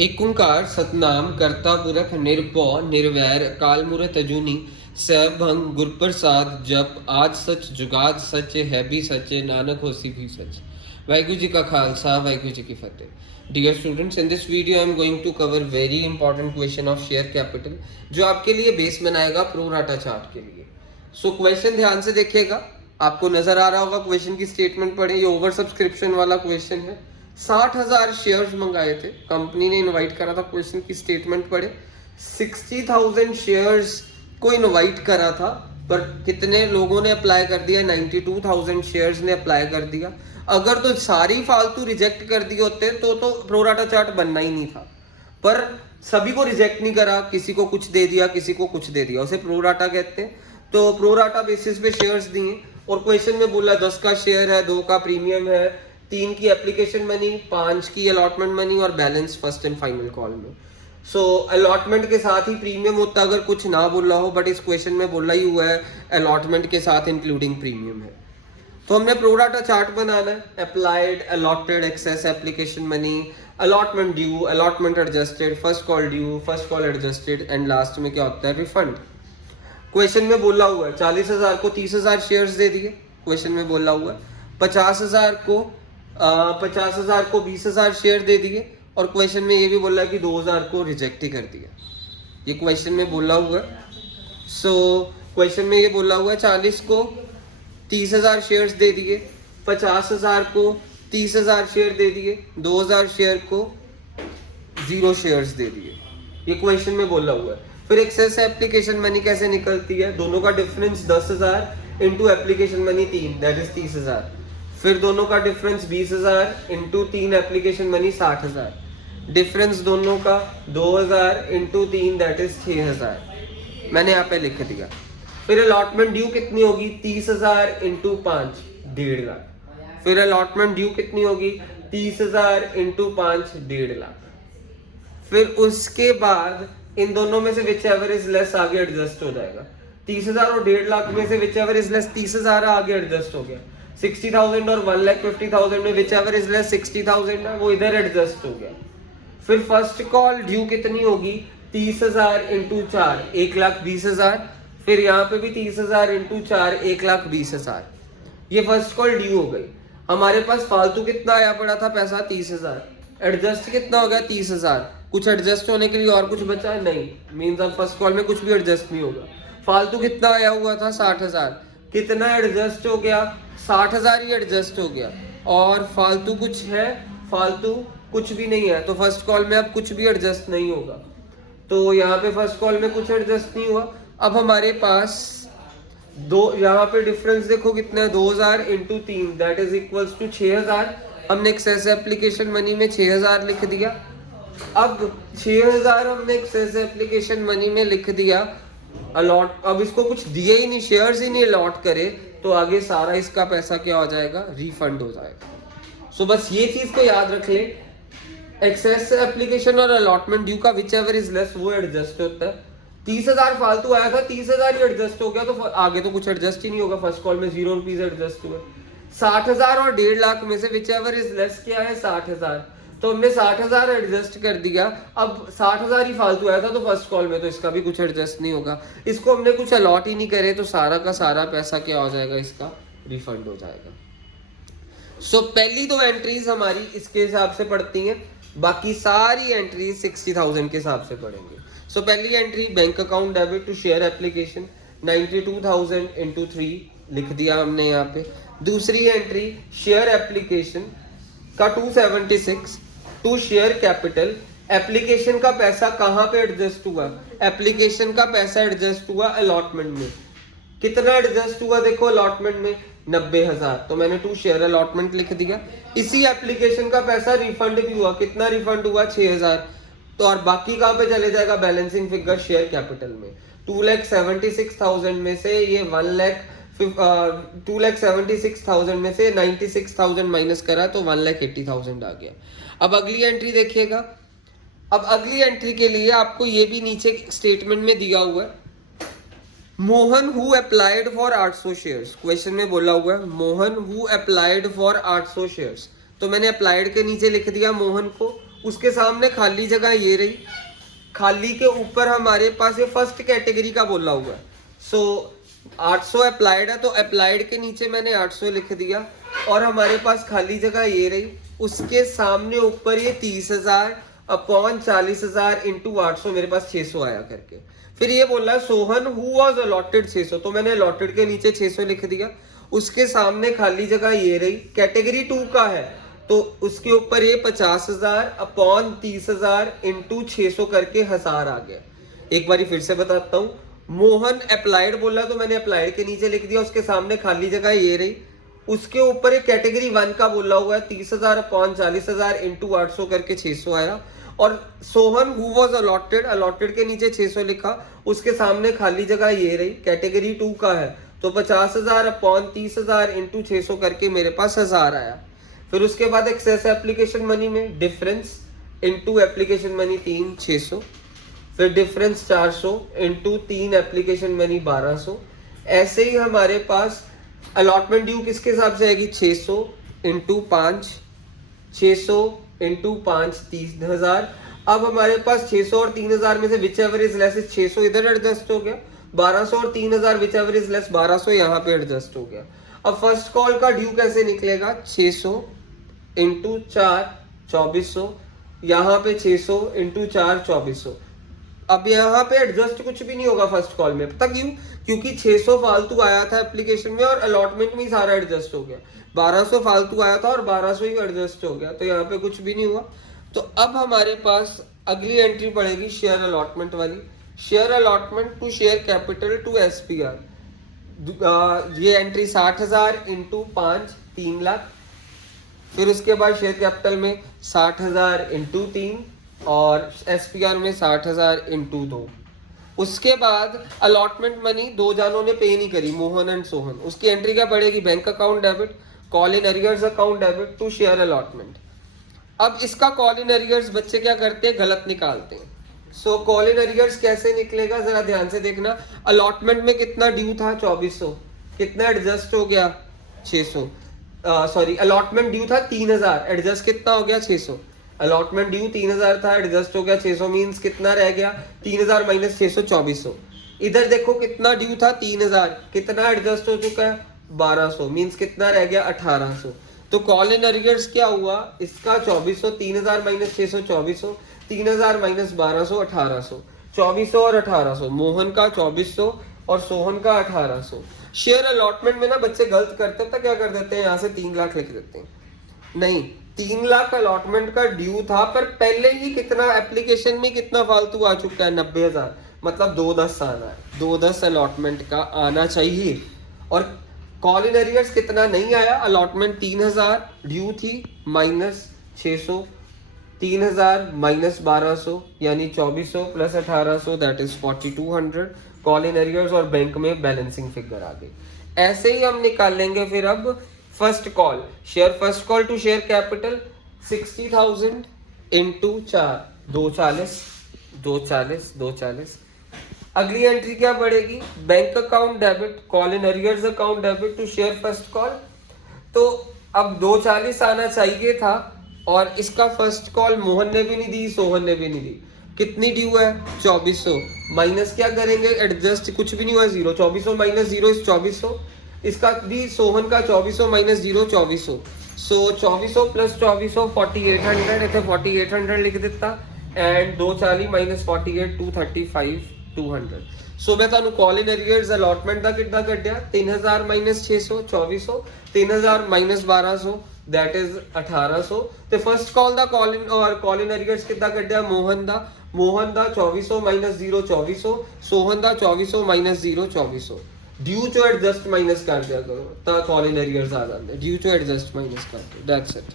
एकुंकार सतनाम करता पुरख निरपौ निर्वैर काल मूरत अजूनी सहभंग गुरप्रसाद जप आज सच जुगाद सच है भी सच नानक होसी भी सच। वाहिगुरु जी का खालसा वाहिगुरु जी की फतेह। Dear students, in this video I am going to cover very important question of share capital जो आपके लिए बेस बनाएगा प्रो राटा चार्ट के लिए। सो क्वेश्चन ध्यान से देखिएगा, आपको नजर आ रहा होगा क्वेश्चन की स्टेटमेंट पढ़े, ये ओवर सब्सक्रिप्शन वाला क्वेश्चन है। 60,000 शेयर्स मंगाए थे, कंपनी ने इनवाइट करा था, क्वेश्चन की स्टेटमेंट पढ़े। 60,000 शेयर्स को इनवाइट करा था, पर कितने लोगों ने अप्लाई कर दिया? 92,000 शेयर्स ने अप्लाई कर दिया। अगर तो सारी फालतू रिजेक्ट कर दिए होते तो प्रोराटा चार्ट बनना ही नहीं था, पर सभी को रिजेक्ट नहीं करा, किसी को कुछ दे दिया, किसी को कुछ दे दिया, उसे प्रोराटा कहते हैं। तो प्रोराटा बेसिस पे शेयर्स दिए और क्वेश्चन में बोला 10 का शेयर है, 2 का प्रीमियम है, 3 की एप्लीकेशन मनी, 5 की अलॉटमेंट मनी और balance first and final call में। सो अलॉटमेंट के साथ ही प्रीमियम होता अगर कुछ ना बोला हो, बट इस क्वेश्चन में बोला ही हुआ है अलॉटमेंट के साथ इंक्लूडिंग प्रीमियम है। तो हमने प्रोराटा चार्ट बनाना है। Applied, allotted, excess, application money, allotment due, allotment adjusted, first call due, first call adjusted and last में क्या होता है? रिफंड। क्वेश्चन में बोला हुआ है 40,000 को 30,000 शेयर्स दे दिए। क्वेश्चन में बोला हुआ है 50,000 को 20,000 शेयर दे दिए और क्वेश्चन में ये भी बोला है कि 2,000 को रिजेक्ट ही कर दिया। ये क्वेश्चन में बोला हुआ है। सो क्वेश्चन में ये बोला हुआ है 40 को 30,000 शेयर्स दे दिए, 50,000 को 30,000 शेयर दे दिए, 2,000 शेयर को 0 शेयर्स दे दिए। ये क्वेश्चन में बोला हुआ है। फिर एक्सेस एप्लीकेशन मनी कैसे निकलती है? दोनों का difference 10,000 into application money 3, that is 30,000। फिर दोनों का difference 20,000 into 3 application money 60,000। Difference दोनों का 2,000 इंटू 3 दैट इज 6,000। मैंने यहाँ पे लिख दिया। फिर अलॉटमेंट ड्यू कितनी होगी? 30,000 इंटू 5, 1.5 लाख। फिर अलॉटमेंट ड्यू कितनी होगी? 30,000 इंटू 5, 1.5 लाख। फिर उसके बाद इन दोनों में से विच एवर इज लेस आगे एडजस्ट हो जाएगा। 30,000 और 1.5 लाख में से विच एवर इज लेस 30,000 आगे एडजस्ट हो गया। 60,000 और 1,50,000 में विच एवर इज लेस 60,000 है वो इधर एडजस्ट हो गया। फिर फर्स्ट कॉल ड्यू कितनी होगी? 30,000 इंटू 4, 1,20,000। फिर यहाँ पे भी 30,000 इंटू 4, 1,20,000। ये फर्स्ट कॉल ड्यू हो गई। हमारे पास फालतू कितना आया पड़ा था पैसा? 30,000। एडजस्ट कितना हो गया? 30,000। कुछ एडजस्ट होने के लिए और कुछ बचा? नहीं, मीन्स अब फर्स्ट कॉल में कुछ भी एडजस्ट नहीं होगा। फालतू कितना आया हुआ था? 60,000। कितना एडजस्ट हो गया? 60,000 ही एडजस्ट हो गया। और फालतू कुछ है? फालतू कुछ भी नहीं है, तो फर्स्ट कॉल में अब कुछ भी एडजस्ट नहीं होगा। तो यहाँ पे फर्स्ट कॉल में कुछ एडजस्ट नहीं हुआ। अब हमारे पास दो, यहाँ पे डिफरेंस देखो कितना है? 2,000 into 3 that is equals to 6,000। हमने एक्सेस एप्लीकेशन मनी में 6,000 लिख दिया। अब 6,000 हमने एक्सेस एप्लीकेशन मनी में लिख दिया। अलॉट, अब इसको कुछ दिए ही नहीं, शेयर्स ही नहीं अलॉट करे, तो आगे सारा इसका पैसा क्या हो जाएगा? रिफंड हो जाएगा। सो बस ये चीज को याद रख ले, एक्सेस एप्लीकेशन और अलॉटमेंट ड्यू का विच एवर इज लेस वो एडजस्ट होता है। 30,000 फालतू आया था, 30,000 ही एडजस्ट हो गया, तो आगे तो कुछ एडजस्ट ही नहीं होगा। फर्स्ट कॉल में 0 रुपीज एडजस्ट हुए। 60,000 और 1.5 लाख में से विच एवर इज लेस क्या है? 60,000। तो हमने 60,000 एडजस्ट कर दिया। अब 60,000 ही फालतू आया था तो फर्स्ट कॉल में, तो इसका भी कुछ एडजस्ट नहीं होगा। इसको हमने कुछ अलॉट ही नहीं करे, तो सारा का सारा पैसा क्या हो जाएगा? इसका रिफंड हो जाएगा। सो पहली 2 एंट्रीज हमारी इसके हिसाब से पड़ती हैं, बाकी सारी एंट्रीज 60,000 के हिसाब से पड़ेंगे। सो पहली entry bank account debit to share application 92,000 into 3 लिख दिया हमने यहाँ पे। दूसरी एंट्री शेयर एप्लीकेशन का 276 टू शेयर कैपिटल। एप्लीकेशन का पैसा कहां पे एडजस्ट हुआ? एप्लीकेशन का पैसा एडजस्ट हुआ अलॉटमेंट में। कितना एडजस्ट हुआ? देखो अलॉटमेंट में 90,000, तो मैंने टू शेयर अलॉटमेंट लिख दिया। इसी एप्लीकेशन का पैसा रिफंड भी हुआ। कितना रिफंड हुआ? 6,000। तो और बाकी कहां पे चले जाएगा? बैलेंसिंग फिगर शेयर कैपिटल में। 2,76,000 में से ये 2,76,000 में से 96,000 माइनस करा तो 1,80,000 आ गया। अब अगली एंट्री देखिएगा। अब अगली एंट्री के लिए आपको ये भी नीचे स्टेटमेंट में दिया हुआ है, Mohan who applied for 800 shares. Question में बोला हुआ है Mohan who applied for 800 shares, तो मैंने अप्लाइड के नीचे लिख दिया मोहन को उसके सामने खाली जगह ये रही, खाली के ऊपर हमारे पास ये फर्स्ट कैटेगरी का बोला हुआ है। सो 800 अप्लाइड है, तो अप्लाइड के नीचे मैंने 800 लिख दिया और हमारे पास खाली जगह ये रही, उसके सामने ऊपर ये 30,000 अपॉन 40,000 इंटू 800 मेरे पास 600 आया करके। फिर ये बोल रहा है सोहन हु वाज अलॉटेड 600, तो मैंने अलॉटेड के नीचे 600 लिख दिया, उसके सामने खाली जगह ये रही, कैटेगरी 2 का है तो उसके ऊपर ये 50,000 अपॉन 30,000 इंटू 600 करके 1000 आ गया। एक बारी फिर से बताता हूँ, मोहन अप्लाइड बोला तो मैंने अप्लाइड के नीचे लिख दिया, उसके सामने खाली जगह ये रही, उसके ऊपर एक कैटेगरी 1 का बोला हुआ है 30,000 अपॉन 40,000 इंटू 800 करके 600 आया। और Sohan who was allotted, allotted के नीचे 600 लिखा, उसके सामने खाली जगह ये रही, कैटेगरी 2 का है तो 50,000 अपॉन 30,000 इंटू 600 करके मेरे पास 1000 आया। फिर उसके बाद एक्सेस एप्लीकेशन मनी में डिफरेंस इंटू एप्लीकेशन मनी 3 600, फिर डिफरेंस 400 इंटू 3 एप्लीकेशन मनी 1200। ऐसे ही हमारे पास अलॉटमेंट ड्यू किसके हिसाब से आएगी 600 इंटू 5, 600 इंटू 5 30,000। अब हमारे पास 600 और 3000 में से विच एवर इज लेस 600 इधर एडजस्ट हो गया, 1200 और 3000 विच एवर इज लेस 1200 यहाँ पे एडजस्ट हो गया। अब फर्स्ट कॉल का ड्यू कैसे निकलेगा 600 इंटू 4 2400, यहाँ पे 600 इंटू 4 2400। अब यहाँ पे एडजस्ट कुछ भी नहीं होगा फर्स्ट कॉल में, पता क्यों? क्योंकि 600 फालतू आया था एप्लीकेशन में और अलॉटमेंट में ही सारा एडजस्ट हो गया, 1200 फालतू आया था और 1200 ही एडजस्ट हो गया, तो यहाँ पे कुछ भी नहीं हुआ। तो अब हमारे पास अगली एंट्री पड़ेगी शेयर अलॉटमेंट वाली, share allotment to share capital to SPR। ये एंट्री 60,000 इंटू 5 3 लाख, फिर उसके बाद शेयर कैपिटल में 60,000 इंटू 3 और SPR में 60,000 इंटू 2। उसके बाद अलॉटमेंट मनी दो जानों ने पे नहीं करी, मोहन एंड सोहन, उसकी एंट्री क्या पड़ेगी bank account debit, call in arrears account debit to share allotment. अब इसका कॉल इन अरियर्स बच्चे क्या करते हैं, गलत निकालते हैं। सो कॉल इन अरियर्स कैसे निकलेगा जरा ध्यान से देखना। अलॉटमेंट में कितना ड्यू था 2400, कितना एडजस्ट हो गया 600, सॉरी अलॉटमेंट ड्यू था 3000, एडजस्ट कितना हो गया 600। अलॉटमेंट ड्यू 3000 था, एडजस्ट हो गया 600, मींस कितना रह गया 3000 माइनस 600 2400। इधर देखो कितना ड्यू था 3000, कितना एडजस्ट हो चुका है 1200, मींस कितना रह गया 1800। तो कॉल इन अरियर्स क्या हुआ, इसका 2400, 3000 माइनस 600 2400, 3000 माइनस 1200 1800, 2400 और 1800, मोहन का 2400 और सोहन का 1800। शेयर अलॉटमेंट में ना बच्चे गलत करते हैं, तो क्या कर देते हैं यहाँ से 3 लाख लिख देते हैं, नहीं 3 लाख अलॉटमेंट का ड्यू था, पर पहले ही कितना एप्लीकेशन में कितना फालतू आ चुका है 90,000, मतलब 210 आना है, 210 अलॉटमेंट का आना चाहिए। और कॉल इन अरियर्स कितना नहीं आया, अलॉटमेंट 3000 ड्यू थी माइनस 600, 3000 माइनस 1200 यानी 2400 plus 1800 that is 4200। Call in arrears और बैंक में बैलेंसिंग फिगर आ गई। ऐसे ही हम निकालेंगे फिर अब first call, share first call to share capital 60,000 into 4 240 240 240। अगली एंट्री क्या पड़ेगी, bank account debit, call in arrears account debit to share first call. तो अब 240 आना चाहिए था और इसका फर्स्ट कॉल मोहन ने भी नहीं दी, सोहन ने भी नहीं दी। कितनी ड्यू है 2400, माइनस क्या करेंगे एडजस्ट, कुछ भी नहीं हुआ 0, 2400 माइनस 0 इज 2400, इसका भी सोहन का 2400 माइनस 0 2400, सो 2400 प्लस 2400 4800, इतने 4800 लिख देता एंड 240 माइनस 48 235 200। सो मैं ਤੁਹਾਨੂੰ कॉल इन अरियर्स अलॉटमेंट ਦਾ ਕਿੰਨਾ ਕੱਢਿਆ 3000 माइनस 600 2400, 3000 माइनस 1200 दैट इज 1800। ਤੇ first call the ਕॉल in arrears ਕਿੰਨਾ ਕੱਢਿਆ ਮੋਹਨ ਦਾ 2400 ਮਾइनस 0 2400, सोहन ਦਾ 2400 ਮਾइनस 0 2400। ड्यू चो एडजस्ट माइनस कर दिया करो ਤਾਂ कॉल इन अरियर्स आ जाते, ड्यू चो एडजस्ट माइनस कर दो, दैट्स इट।